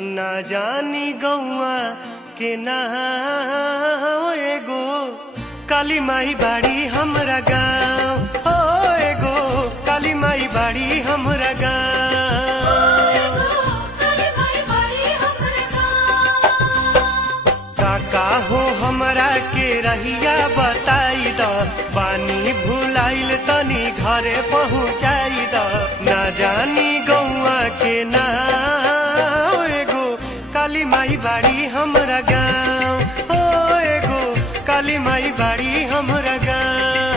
ना जानी गौआ के ना एगो काली माई बाड़ी हमरा गाँव हो एगो काली माई बाड़ी हमरा गाँव। काका हो हमरा के रहिया बताई द पानी भुलाइल तनी घरे पहुँचाई द ना जानी गौआ के ना एगो काली माई बाड़ी हमरा गाँव हो एगो काली माई बाड़ी हमरा गाँव।